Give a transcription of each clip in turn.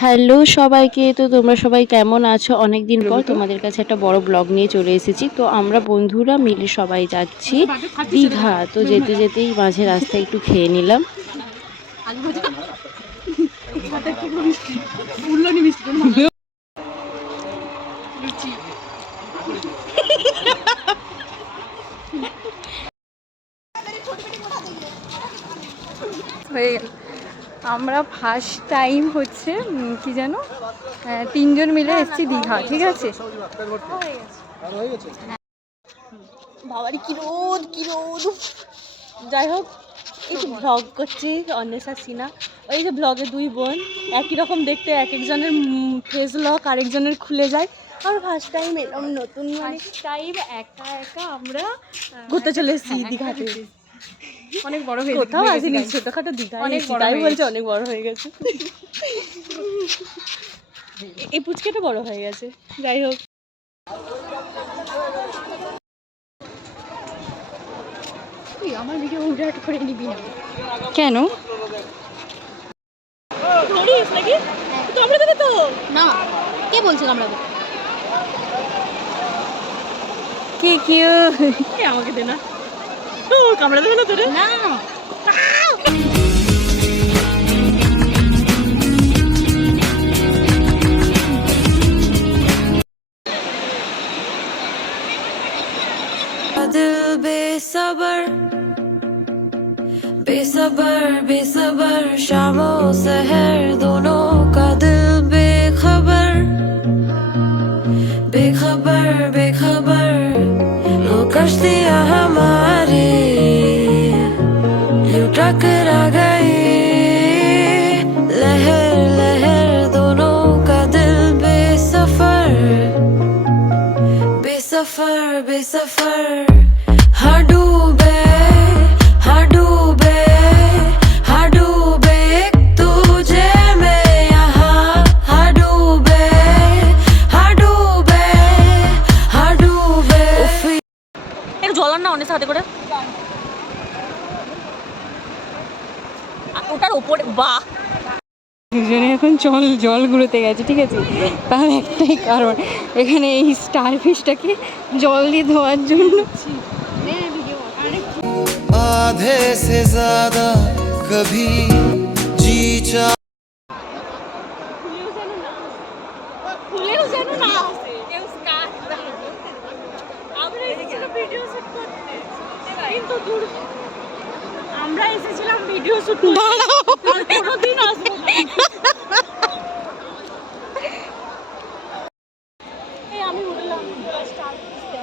Hello সবাইকে, তো তোমরা সবাই কেমন আছো? অনেকদিন পর তোমাদের কাছে একটা বড় ব্লগ নিয়ে চলে এসেছি। তো আমরা বন্ধুরা মিলে সবাই যাচ্ছি দীঘা। তো যেতে যেতেই মাঝে রাস্তায় একটু খেয়ে নিলাম। হয়ে গেল। আমরা ফার্স্ট টাইম হচ্ছে কি যেন 3 জন মিলে এসেছি দীঘা, ঠিক আছে? বাবারি কি রোদ কি রোদ। যাই হোক, এই যে ব্লগ করছি অন্বেষা সিনা, ওই যে ব্লগে দুই বোন একই রকম দেখতে, এক একজনের ফেস লক আরেকজনের খুলে যায়। আর ফার্স্ট টাইম এরকম নতুন মানে টাইম একা একা আমরা ঘুরতে চলে এসেছি দীঘাতে। অনেক বড় হয়ে কোথাও আসেনি, ছোটখাটো দীঘা অনেক বড় তাই হয়ে বলছে অনেক বড় হয়ে গেছে। এই পুচকেটা বড় হয়ে গেছে। যাই হোক, তুই আমার ভিডিও উল্টাট করে নিবি না কেন? ধরিস নাকি? তো আমরা দেবে তো না, কে বলছিল আমরা কি কি আমাকে দে না, কামড়া দেবে না তোরে? না दिल बेसबर बेसबर बेसबर शामों सहर दोनों का दिल बेखबर बेखबर बेखबर वो कश्तियाँ हमारी यूं टकरा गई लहर लहर दोनों का दिल बेसफर बेसफर बेसफर हाँ डूबे एक तुझे में यहाँ हाँ डूबे একটু জল আন না অনেক হাতে করে। ওটার ওপরে বাহ, দুজনে এখন জল ঘুরতে গেছে, ঠিক আছে? তার একটাই কারণ, এখানে এই স্টার ফিশটাকে জল দিয়ে ধোয়ার জন্য। आधे से ज्यादा कभी जी चा খুলেও যেন না আসে কেউ স্কার না। আমরা এসেছিলাম ভিডিও শুট করতে, কিন্তু দূর আমরা এসেছিলাম ভিডিও শুট করতে, আর কোনোদিন আসবো না। এই আমি উঠলাম স্টার ফিশটা।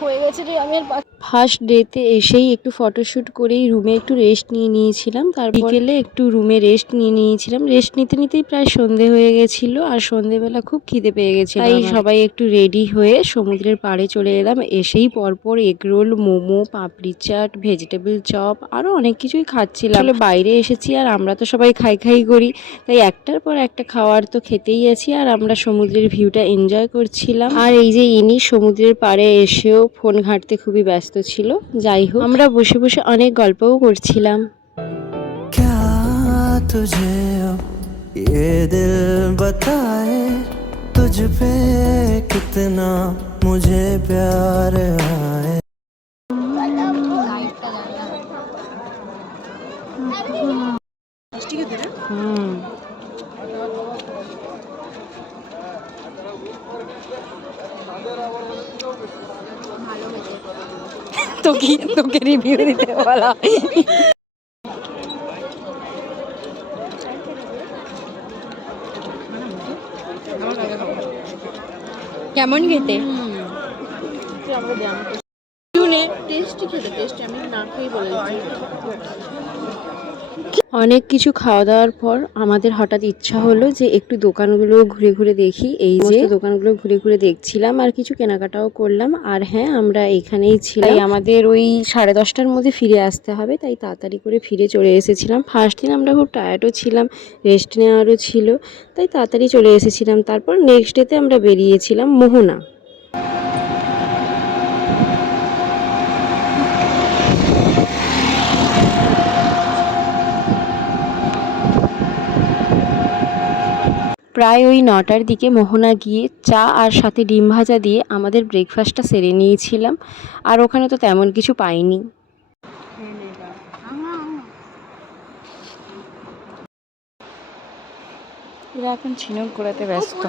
হয়ে গেছে রে, আমি আর ফার্স্ট ডেতে এসেই একটু ফটোশ্যুট করেই রুমে একটু রেস্ট নিয়েছিলাম। তার বিকেলে একটু রুমে রেস্ট নিয়েছিলাম। রেস্ট নিতেই প্রায় সন্ধে হয়ে গেছিলো, আর সন্ধেবেলা খুব খিদে পেয়ে গেছিল। তাই সবাই একটু রেডি হয়ে সমুদ্রের পাড়ে চলে এলাম। এসেই পরপর এগরোল, মোমো, পাপড়ি চাট, ভেজিটেবল চপ আরও অনেক কিছুই খাচ্ছিলাম। আসলে বাইরে এসেছি আর আমরা তো সবাই খাই করি, তাই একটার পর একটা খাওয়ার তো খেতেই আছি। আর আমরা সমুদ্রের ভিউটা এনজয় করছিলাম। আর এই যে ইনি সমুদ্রের পাড়ে এসেও ফোন ঘাঁটতে খুবই ব্যস্ত ছিল। যাই হোক, আমরা বসে বসে অনেক গল্পও করছিলাম। क्या तुझे अब ये दिल बताए तुझ पे कितना मुझे प्यार आए। তোকে রিভিউ দিতে বলা। কেমন খেতে? টেস্টি খেতে, টেস্টি আমি না খেয়ে বলেছি। অনেক কিছু খাওয়া দাওয়ার পর আমাদের হঠাৎ ইচ্ছা হলো যে একটু দোকানগুলো ঘুরে ঘুরে দেখি। এই যে দোকানগুলো ঘুরে ঘুরে দেখছিলাম আর কিছু কেনাকাটাও করলাম। আর হ্যাঁ, আমরা এখানেই ছিলাম। আমাদের ওই 10:30টার মধ্যে ফিরে আসতে হবে, তাই তাড়াতাড়ি করে ফিরে চলে এসেছিলাম। ফার্স্ট দিন আমরা খুব টায়ার্ডও ছিলাম, রেস্ট নেওয়ারও ছিল, তাই তাড়াতাড়ি চলে এসেছিলাম। তারপর নেক্সট ডেতে আমরা বেরিয়েছিলাম মোহনা। প্রায় ওই 9টার দিকে মোহনা গিয়ে চা আর সাথে ডিম ভাজা দিয়ে আমাদের ব্রেকফাস্টটা সেরে নিয়েছিলাম। আর ওখানে তো তেমন কিছু পাইনি। এরা এখন ঝিনুক কুড়াতে ব্যস্ত।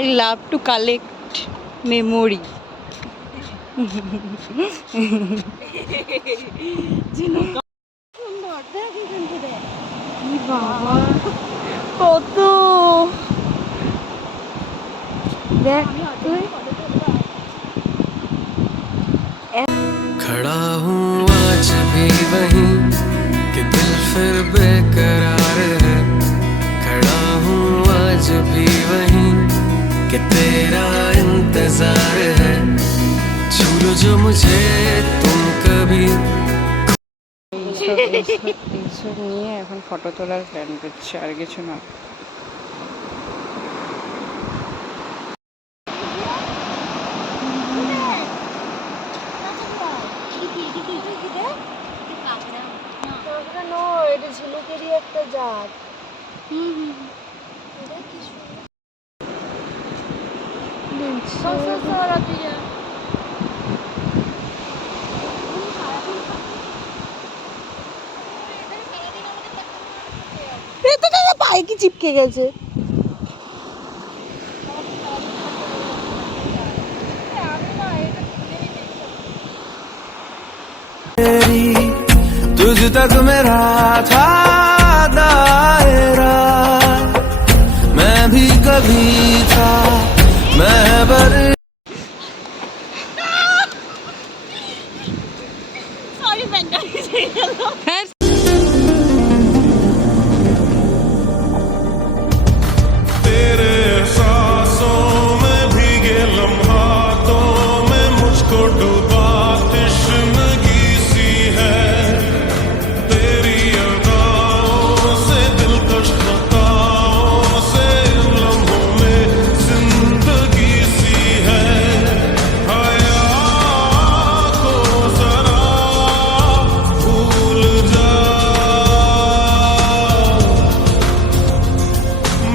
I love to collect memory. কত দেখ তুই खड़ा हूँ आज भी वहीं कि दिल फिर बेकरार है। खड़ा हूँ आज भी वहीं कि तेरा इंतजार है। छू लो जो मुझे तुम कभी। এইসব নিয়ে এখন ফটো তোলার প্ল্যান করছে, আর কিছু না। এটা ঝিনুকেরই একটা জাত। পায়ে কি চিপকে গেছে? तुझ तक मेरा था दायरा, मैं भी कभी था महबर। সরি ব্যাংকটা ভিজে গেল। तेरे एहसासों में भीगे लम्हातों में मुझको डूबा तश्नगी सी है। तेरी अदाओं से दिलकश खताओं से लम्हों में जिंदगी सी है। हया को जरा भूल जा,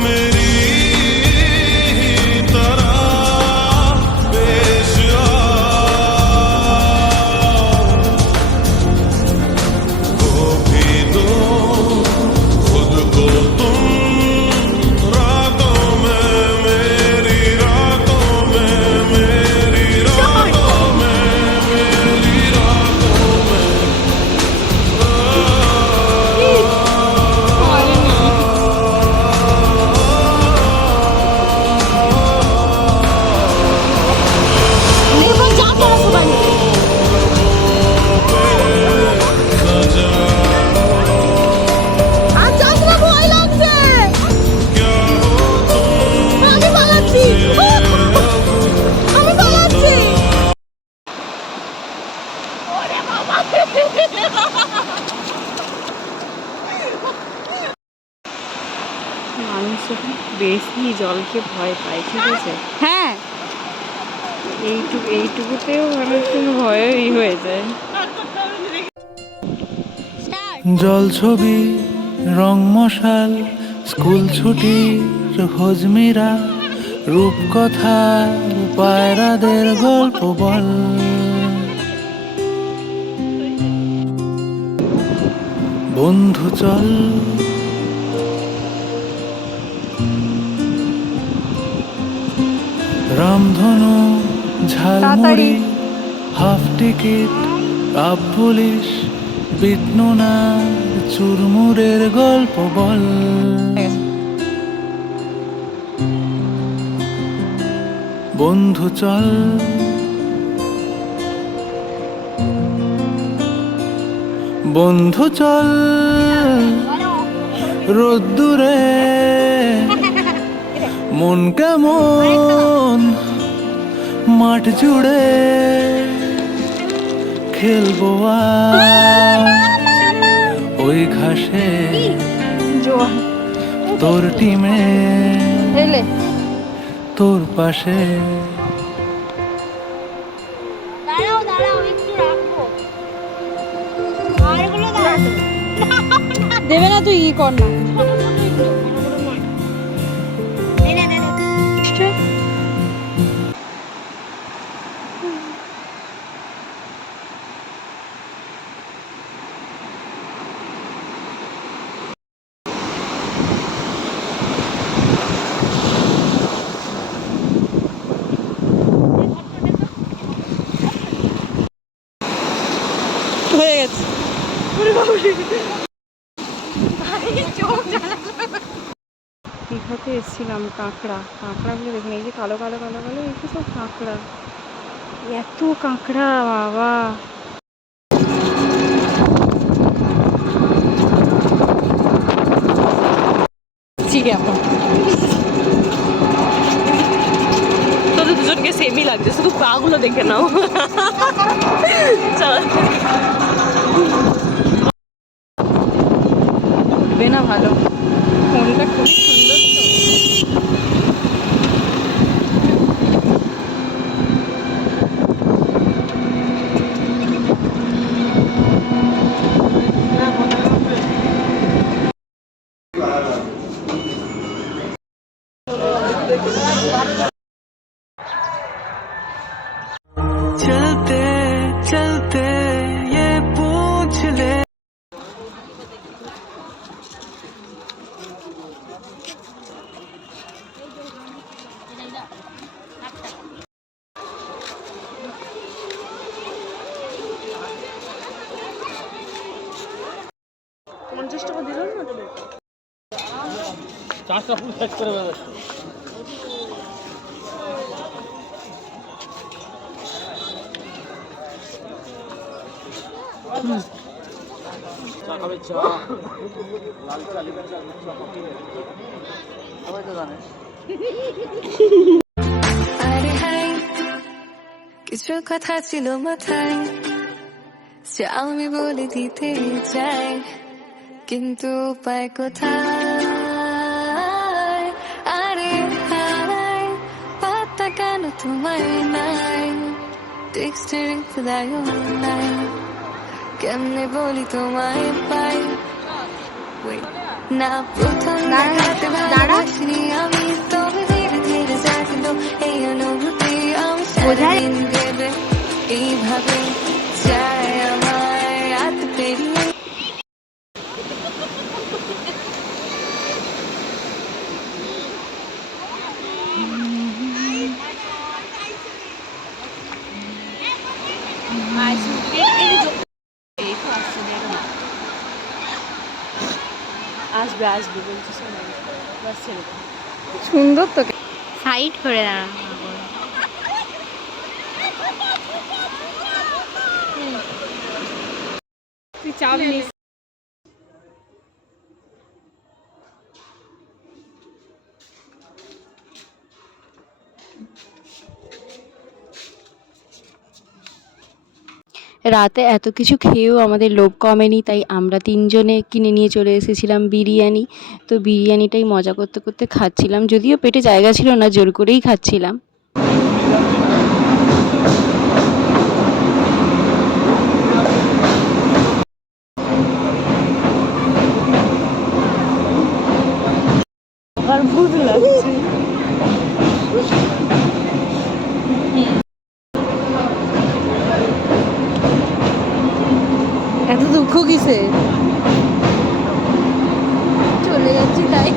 मेरी तरह पेश को भी दो खुद को तुम रातों में, मेरी रातों में, मेरी रातों में, मेरी रातों में। এবার যা তোরা সবাই মিলে। আর যাস না, ভয় লাগছে। আমি পালাচ্ছি, আমি পালাচ্ছি। মানুষ যখন বেশি জলকে ভয় পায়, ঠিক আছে, হ্যাঁ এইটুকুতেও মানুষজন ভয়ই হয়ে যায়। জল ছবি রং মশাল স্কুল ছুটির হজমিরা রূপকথার পায়রাদের গল্প বল। বন্ধু চল রামধনু ঝালমুড়ি হাফ টিকিট আপ পুলিশ বিটনুনা চুরমুরের গল্প বল। বন্ধু চল বন্ধু চল রোদ্দুরে মন কেমন মাঠ জুড়ে খেলবো আর ওই ঘাসে তোর টিমে তোর পাশে। দাঁড়াও দাঁড়াও একটু রাখবো আর এগুলো দাঁড়াও দেবে না তুই ই কর না। ছোট ছোট এগুলো বড় বড় নয় এই নে নে নে হয়ে গেছে। দীঘাতে এসেছিলাম, কাঁকড়াগুলো দেখুন, এই যে কালো কালো কালো কালো, এই যে সব কাঁকড়া, এত কাঁকড়া বাবা। কেমন তোদের দুজনকে সেমই লাগছে, শুধু পাগুলো দেখে নাও। চল উঠবে না ভালো, ফোনটা খুবই সুন্দর তো। चलते चलते ये पूछ ले। আরে হাই, কিছু কথা ছিল মাথায়, যা আমি বলে দিতে চাই, কিন্তু উপায় কোথায়? আরে হাই, পাতা কেন তোমায় নাই, টেক্সটে রিপ্লাইও নাই, কেমনে বলি তোমায় পাই? Wait, না প্রথম দেখাতে ভালোবাসিনি আমি, তবে ধীরে ধীরে জাগলো এই অনুভূতি, আমি সারাদিন ভেবে এইভাবে চাই আমায় রাত পেরিয়ে। আসবে আসবে বলছি, শোনো বাস ছেড়ে দাও। সুন্দর তো। সাইড করে দাঁড়া তুই চাপ নিস। রাতে এত কিছু খেয়েও আমাদের লোভ কমেনি, তাই আমরা তিনজনে কিনে নিয়ে চলে এসেছিলাম বিরিয়ানি। তো বিরিয়ানিটাই মজা করতে করতে খাচ্ছিলাম, যদিও পেটে জায়গা ছিল না, জোর করেই খাচ্ছিলাম। আর ভূত লাগছে। এত দুঃখ কিসে? চলে যাচ্ছি তাই